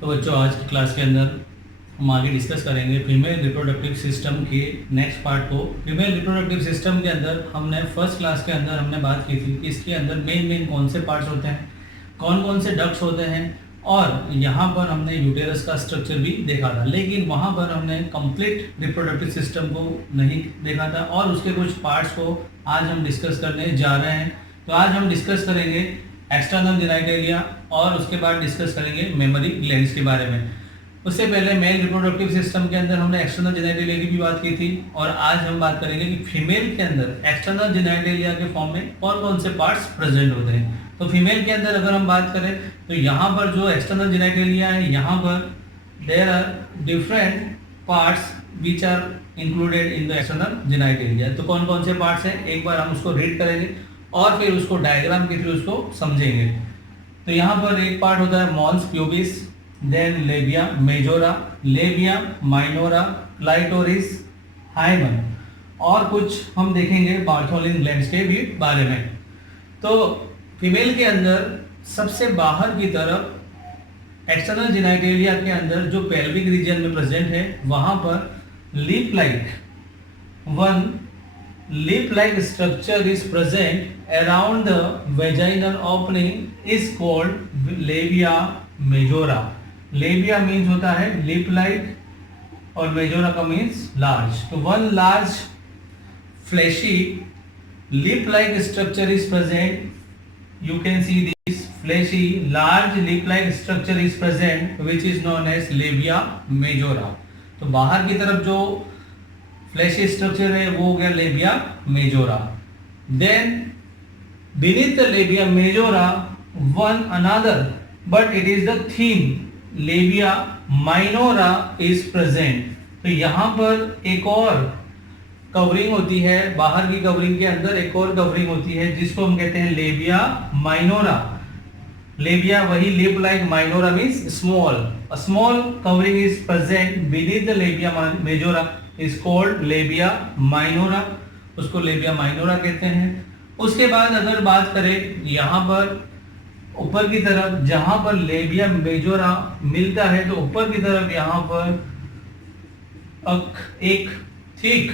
तो बच्चों, आज की क्लास के अंदर हम आगे डिस्कस करेंगे फीमेल रिप्रोडक्टिव सिस्टम के नेक्स्ट पार्ट को। फीमेल रिप्रोडक्टिव सिस्टम के अंदर हमने फर्स्ट क्लास के अंदर हमने बात की थी कि इसके अंदर मेन कौन से पार्ट्स होते हैं, कौन कौन से डक्ट्स होते हैं, और यहाँ पर हमने यूटेरस का स्ट्रक्चर भी देखा था। लेकिन वहाँ पर हमने कंप्लीट रिप्रोडक्टिव सिस्टम को नहीं देखा था और उसके कुछ पार्ट्स को आज हम डिस्कस करने जा रहे हैं। तो आज हम डिस्कस करेंगे एक्सटर्नल जेनिटलिया और उसके बाद डिस्कस करेंगे मेमरी ग्लैंड्स के बारे में। उससे पहले मेल रिप्रोडक्टिव सिस्टम के अंदर हमने एक्सटर्नल जेनिटलिया की भी बात की थी और आज हम बात करेंगे कि फीमेल के अंदर एक्सटर्नल जेनिटलिया के फॉर्म में कौन कौन से पार्ट्स प्रेजेंट होते हैं। तो फीमेल के अंदर अगर हम बात करें तो यहाँ पर जो एक्सटर्नल जेनिटलिया है, यहाँ पर there are different parts which are included in the external genitalia. तो कौन कौन से पार्ट्स हैं, एक बार हम उसको रीड करेंगे और फिर उसको डायग्राम के थ्रू उसको समझेंगे। तो यहाँ पर एक पार्ट होता है mons pubis, then labia majora, labia minora, clitoris, hymen, और कुछ हम देखेंगे बार्थोलिन ग्लैंड्स के भी बारे में। तो फीमेल के अंदर सबसे बाहर की तरफ एक्सटर्नल जेनिटलिया के अंदर जो पेल्विक रीजन में प्रेजेंट है, वहां पर leaf like structure is present around the vaginal opening is called labia majora. Labia means होता है lip like और majora का means large. तो one large fleshy lip like structure is present. You can see this fleshy large lip like structure is present which is known as labia majora. तो बाहर की तरफ जो fleshy structure है वो हो गया labia majora. Then beneath the labia majora one another but it is the thin labia minora is present. तो यहाँ पर एक और कवरिंग होती है, बाहर की कवरिंग के अंदर एक और कवरिंग होती है जिसको हम कहते हैं लेबिया माइनोरा। लेबिया वही lip like, minora means small, a small covering is present beneath the labia majora is called labia minora, उसको लेबिया माइनोरा कहते हैं। उसके बाद अगर बात करें यहाँ पर ऊपर की तरफ जहां पर लेबिया मेजोरा मिलता है, तो ऊपर की तरफ यहाँ पर एक थिक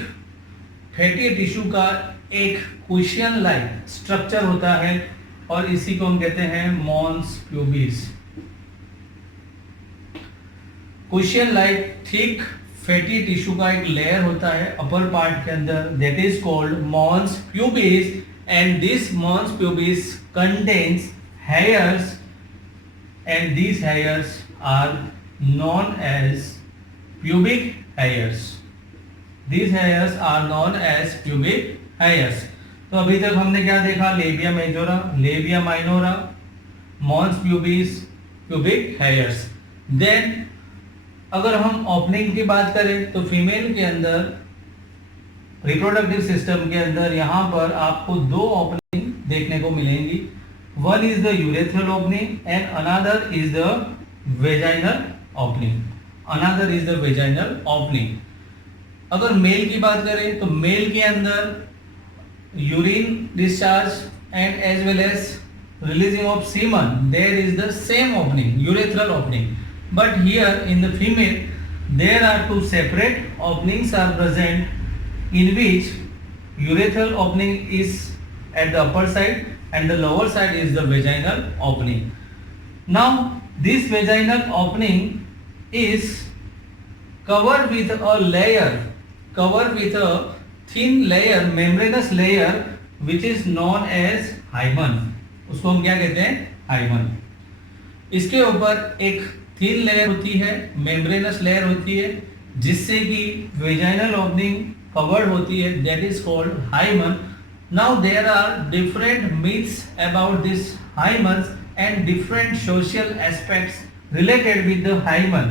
फैटी टिश्यू का एक कुशियन लाइक स्ट्रक्चर होता है और इसी को हम कहते हैं mons pubis. Cushion like thick fatty tissue का एक लेयर होता है अपर पार्ट के अंदर, that is called mons pubis, and this mons pubis contains hairs and these hairs are known as pubic hairs. These hairs are known as pubic hairs. तो अभी तक हमने क्या देखा, labia majora, labia minora, mons pubis, pubic hairs. Then अगर हम opening की बात करें तो फीमेल के अंदर रिप्रोडक्टिव सिस्टम के अंदर यहाँ पर आपको दो ओपनिंग देखने को मिलेंगी। One is the urethral opening and another is the vaginal opening. Another is the vaginal opening. अगर मेल की बात करें तो मेल के अंदर urine discharge and as well as releasing of semen, there is the same opening, urethral opening, but here in the female there are two separate openings are present in which urethral opening is at the upper side and the lower side is the vaginal opening. Now this vaginal opening is covered with a layer, covered with a thin layer, membranous layer which is known as hymen. उसको हम क्या कहते हैं, hymen. इसके ऊपर एक thin layer होती है, membranous layer होती है जिससे कि vaginal opening covered होती है, that is called hymen. Now there are different myths about this hymens and different social aspects related with the hymen,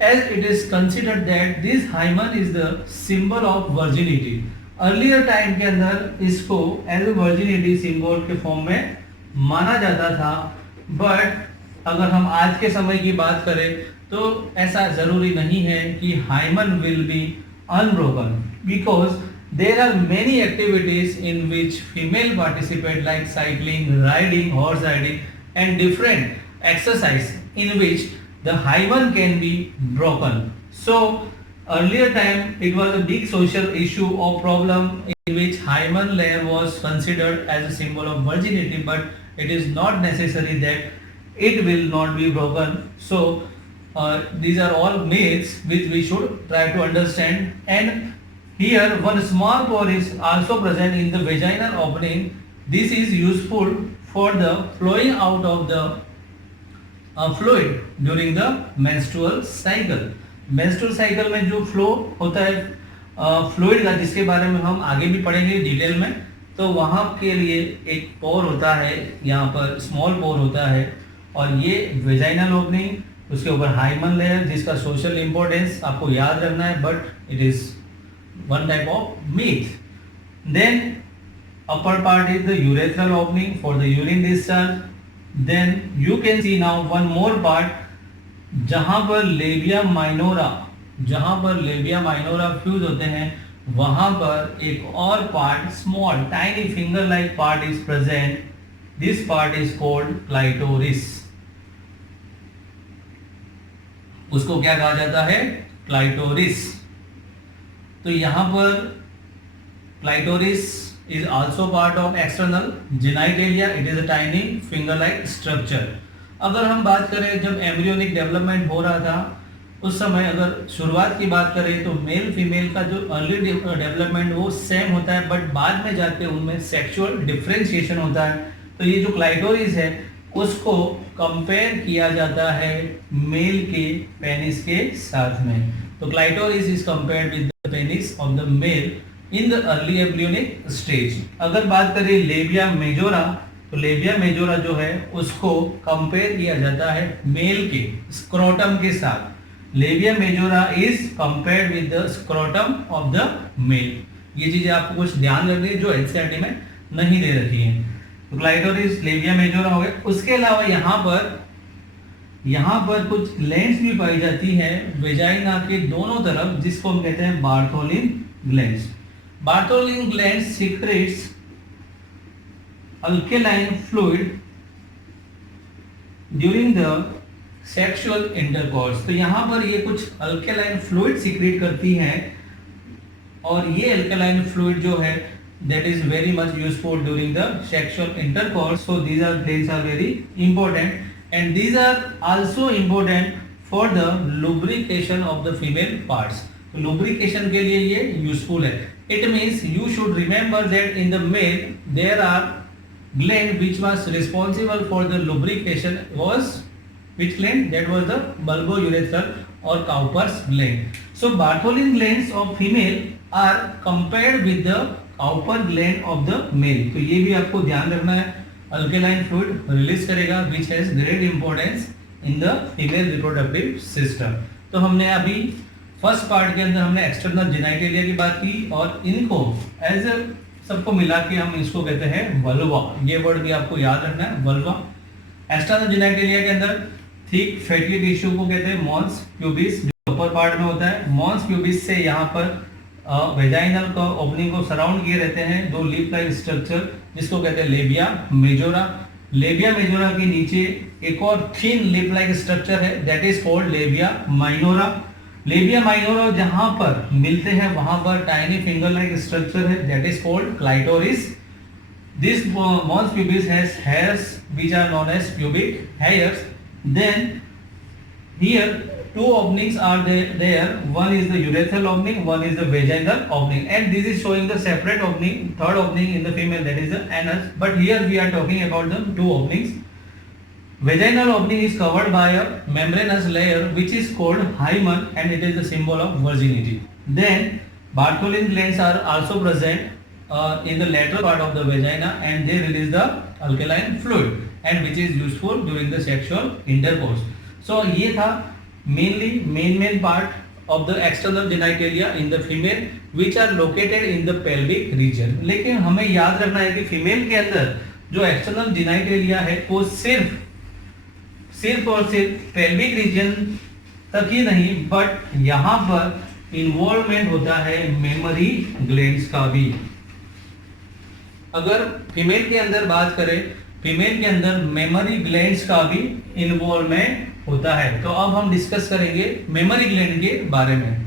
as it is considered that this hymen is the symbol of virginity. Earlier time के अंदर इसको as a virginity symbol के form में माना जाता था, but अगर हम आज के समय की बात करें तो ऐसा जरूरी नहीं है कि hymen will be unbroken, because there are many activities in which female participate like cycling, riding, horse riding and different exercise in which the hymen can be broken. So earlier time it was a big social issue or problem in which hymen layer was considered as a symbol of virginity, but it is not necessary that it will not be broken. So these are all myths which we should try to understand. And here one small pore is also present in the vaginal opening. This is useful for the flowing out of the fluid during the menstrual cycle. menstrual cycle में जो flow होता है fluid का, जिसके बारे में हम आगे भी पढ़ेंगे डिटेल में, तो वहाँ के लिए एक पोर होता है, यहाँ पर स्मॉल पोर होता है, और ये वेजाइनल ओपनिंग, उसके ऊपर हाइमन लेयर जिसका सोशल इंपॉर्टेंस आपको याद रखना है, but it is one type of myth. Then upper part is the urethral opening for the urine discharge. Then you can see now one more part, जहां पर labia minora fuse होते हैं, वहां पर एक और part, small tiny finger like part is present. This part is called clitoris. उसको क्या कहा जाता है? क्लाइटोरिस. तो यहां पर clitoris is also part of external genitalia. It is a tiny finger like structure. अगर हम बात करें जब एम्ब्रियोनिक डेवलपमेंट हो रहा था उस समय, अगर शुरुआत की बात करें तो मेल फीमेल का जो अर्ली डेवलपमेंट वो सेम होता है, बट बाद में जाके उनमें सेक्सुअल डिफरेंशिएशन होता है. तो ये जो क्लाइटोरिस है उसको कंपेयर किया जाता है मेल के पेनिस के साथ में. तो clitoris is compared with the penis of the male in the early embryonic stage. अगर बात करें लेबिया मेजोरा, तो लेबिया मेजोरा जो है उसको कंपेयर किया जाता है मेल के स्क्रोटम के साथ. Labia majora is compared with the scrotum of the male. ये चीजें आपको कुछ ध्यान रखनी है जो एनसीईआरटी में नहीं दे रखी है. तो क्लाइटोरिस, लेबिया मेजोरा हो गया. उसके अलावा यहाँ पर कुछ ग्लैंड्स भी पाई जाती है वेजाइना के दोनों तरफ, जिसको हम कहते हैं Bartholin glands. Bartholin gland secretes alkaline fluid during the sexual intercourse. तो यहाँ पर ये कुछ alkaline fluid secrete करती हैं, और ये alkaline fluid जो है that is very much useful during the sexual intercourse. So these are very important, and these are also important for the lubrication of the female parts. तो lubrication के लिए ये useful है. It means you should remember that in the male there are gland which was responsible for the lubrication was which gland? That was the bulbourethral or Cowper's gland. So Bartholin glands of female are compared with the Cowper gland of the male. तो ये भी आपको ध्यान रखना है. Alkaline fluid release करेगा which has great importance in the female reproductive system. तो हमने अभी फर्स्ट पार्ट के अंदर हमने एक्सटर्नल जेनाइटेलिया की बात की, और इनको एज सबको मिला के हम इसको कहते हैं वल्वा. ये वर्ड भी आपको याद रखना है, वल्वा. एक्सटर्नल जेनाइटेलिया के अंदर थिक फैटी टिश्यू को कहते हैं मॉन्स प्यूबिस, जो अपर पार्ट में होता है. मॉन्स प्यूबिस से यहाँ पर वेजाइनल को ओपनिंग को सराउंड किए रहते हैं दो लीफ लाइक स्ट्रक्चर, जिसको कहते हैं लेबिया मेजोरा. लेबिया मेजोरा के नीचे एक और थिन लीफ लाइक स्ट्रक्चर है, that is called labia minora. Labia minora जहां पर मिलते हैं वहां पर टाइनी फिंगर लाइक स्ट्रक्चर है, that is called clitoris. This mons pubis has hairs which are known as pubic hairs. Then here two openings are there. One is the urethral opening, one is the vaginal opening, and this is showing the separate opening, third opening in the female, that is the anus. But here we are talking about the two openings. Vaginal opening is covered by a membranous layer which is called hymen, and it is the symbol of virginity. Then Bartholin glands are also present in the lateral part of the vagina, and they release the alkaline fluid, and which is useful during the sexual intercourse. So ये था mainly main part of the external genitalia in the female which are located in the pelvic region. लेकिन हमें याद रखना है कि female के अंदर जो external genitalia है वो सिर्फ और सिर्फ पेल्विक रीजन तक ही नहीं, बट यहाँ पर इन्वॉल्वमेंट होता है मेमरी ग्लैंड्स का भी. अगर फीमेल के अंदर बात करें, फीमेल के अंदर मेमरी ग्लैंड्स का भी इन्वॉल्वमेंट होता है। तो अब हम डिस्कस करेंगे मेमोरी ग्लैंड के बारे में।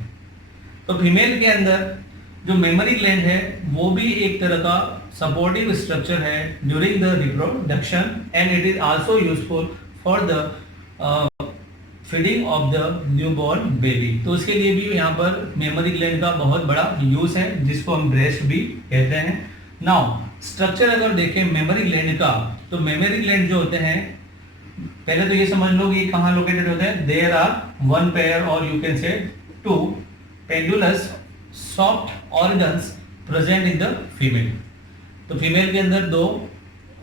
तो फीमेल के अंदर जो मेमोरी ग्लैंड है वो भी एक तरह का सपोर्टिव स्ट्रक्चर है during the reproduction and it is also useful for the feeding of the newborn baby. तो उसके लिए भी यहाँ पर मेमोरी ग्लैंड का बहुत बड़ा यूज है जिसको हम ब्रेस्ट भी कहते हैं। नाउ स्ट्रक्चर अगर देखें मेमोरी ग्लैंड का, तो मेमोरी ग्लैंड जो होते हैं, पहले तो ये समझ लो कि कहाँ लोकेटेड होते हैं। देयर आर वन पेयर और you can say two pendulous soft organs present in the female. तो फीमेल के अंदर दो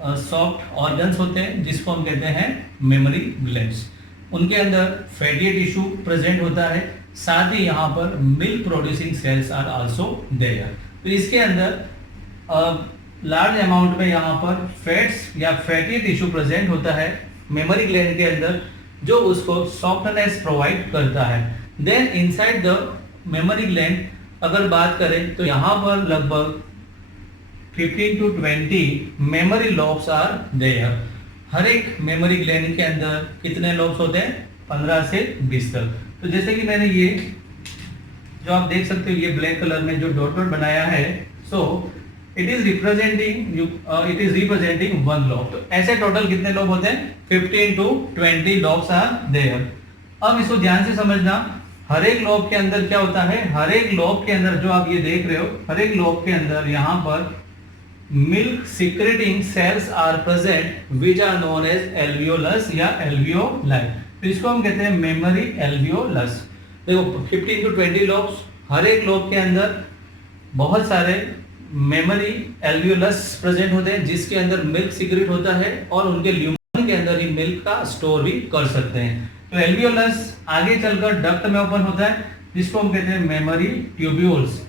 सॉफ्ट ऑर्गन्स होते हैं जिसको हम कहते हैं मेमोरी ग्लैंड्स। उनके अंदर फैटी टिश्यू प्रेजेंट होता है, साथ ही यहाँ पर milk producing cells are also there. तो इसके अंदर लार्ज अमाउंट में यहाँ पर फैट्स या फैटी टिश्यू प्रेजेंट होता है मेमोरी ग्लैंड के अंदर, जो उसको सॉफ्टनेस प्रोवाइड करता है। Then inside the mammary gland अगर बात करें तो यहाँ पर लगभग 15 to 20 memory lobes are there. हर एक मेमोरी ग्लैंड के अंदर कितने लॉब्स होते हैं? 15 से 20 तक। तो जैसे कि मैंने ये जो आप देख सकते हो ये ब्लैक कलर में जो डॉट डॉट बनाया है, so it is representing one lobe. तो ऐसे टोटल कितने लॉब होते हैं? 15 to 20 लॉब्स आर देयर। अब इसको ध्यान से समझना, हर एक लॉब के अंदर क्या होता है? हर एक लॉब के अंदर जो आप ये देख रहे हो, हर एक लॉब के अंदर यहाँ पर milk secreting cells are present which are known as alveolus या एल्वियोलाई। तो इसको हम कहते हैं मेमोरी एल्वियोलस। देखो 15 to 20 लॉब्स, हर एक लॉब के अंदर बहुत सारे मेमोरी एल्वियोलस प्रेजेंट होते हैं जिसके अंदर मिल्क सिक्रेट होता है और उनके ल्यूमन के अंदर ही मिल्क का स्टोर भी कर सकते हैं। तो एल्वियोलस आगे चलकर डक्ट में ओपन होता है जिसको हम कहते हैं मेमोरी ट्यूब्यूल्स।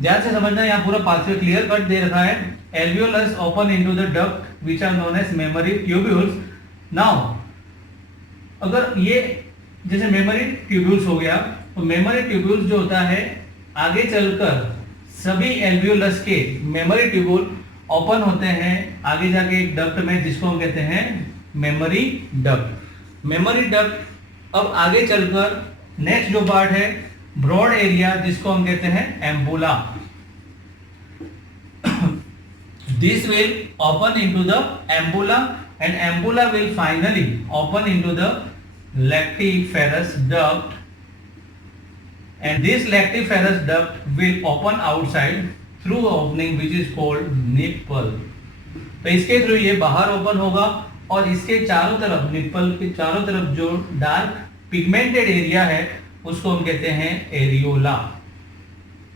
ध्यान से समझना, यहाँ पूरा पाथवे क्लियर कट दे रखा है। Alveolus open into the duct which are known as mammary tubules. Now अगर ये जैसे मेमोरी ट्यूब्यूल्स हो गया, तो मेमोरी ट्यूब्यूल्स जो होता है आगे चलकर सभी एल्वियोलस के मेमोरी ट्यूब्यूल ओपन होते हैं आगे जाके एक डक्ट में जिसको हम कहते हैं मेमोरी डक्ट। मेमोरी डक्ट अब आगे चलकर नेक्स्ट जो पार्ट है ब्रॉड एरिया जिसको हम कहते हैं एम्बुला। This will open into the एम्बुला and एम्बुला will finally open into the lactiferous duct and this lactiferous duct will open outside through opening which is called nipple। तो इसके थ्रू ये बाहर ओपन होगा और इसके चारों तरफ, निप्पल के चारों तरफ जो डार्क पिगमेंटेड एरिया है उसको हम कहते हैं areola.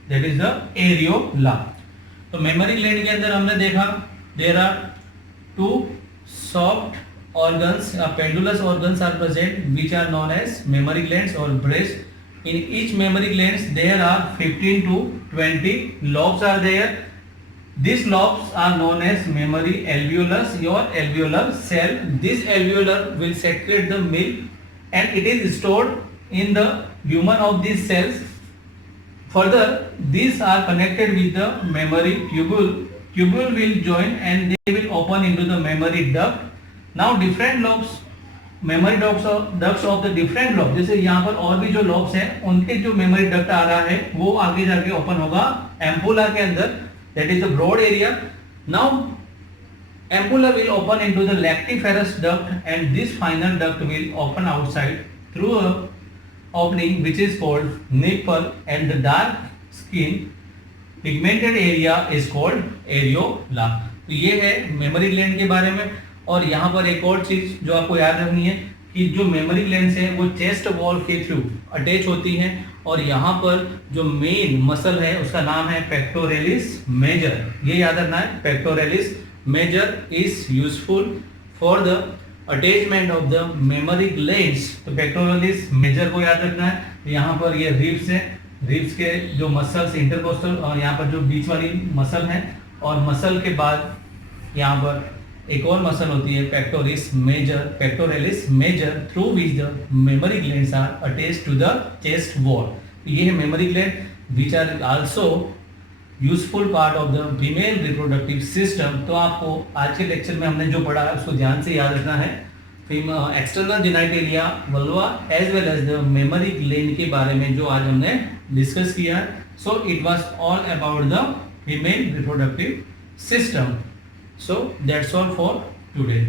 That is the areola. तो मेमोरी ग्लैंड के अंदर हमने देखा there are two soft organs, pendulous organs are present which are known as memory glands or breast. In each memory glands there are 15 to 20 lobes are there. These lobes are known as memory alveolus or alveolar cell. This alveolar will secrete the milk and it is stored in the lumen of these cells. Further, these are connected with the memory tubule. Tubule will join and they will open into the memory duct. Now different lobes, memory ducts of the different lobes, जैसे यहाँ पर और भी जो lobes हैं उनके जो memory duct आ रहा है वो आगे जाके open होगा ampulla के अंदर, that is the broad area. Now ampulla will open into the lactiferous duct and this final duct will open outside through a opening which is called nipple and the dark skin pigmented area is called areola। तो ये है memory gland के बारे में। और यहाँ पर एक और चीज जो आपको याद रखनी है कि जो मेमोरी ग्लैंड्स हैं वो चेस्ट वॉल के थ्रू अटैच होती हैं और यहाँ पर जो मेन मसल है उसका नाम है पेक्टोरेलिस मेजर। ये याद रखना है, pectoralis major is useful for the attachment of the mammary glands. तो पेक्टोरेलिस मेजर को याद रखना है। यहाँ पर ये रिब्स है, रिब्स के जो मसल्स इंटरकोस्टल और यहाँ पर जो बीच वाली मसल है और मसल के बाद यहाँ पर एक और मसल होती है pectoris major, pectoralis major through which the mammary glands are attached to the chest wall. ये है mammary gland which are also useful part of the female reproductive system. तो आपको आज के लेक्चर में हमने जो पढ़ा है उसको ध्यान से याद रखना है। External genitalia, vulva as well as the mammary gland के बारे में जो आज हमने डिस्कस किया। So it was all about the female reproductive system. So that's all for today.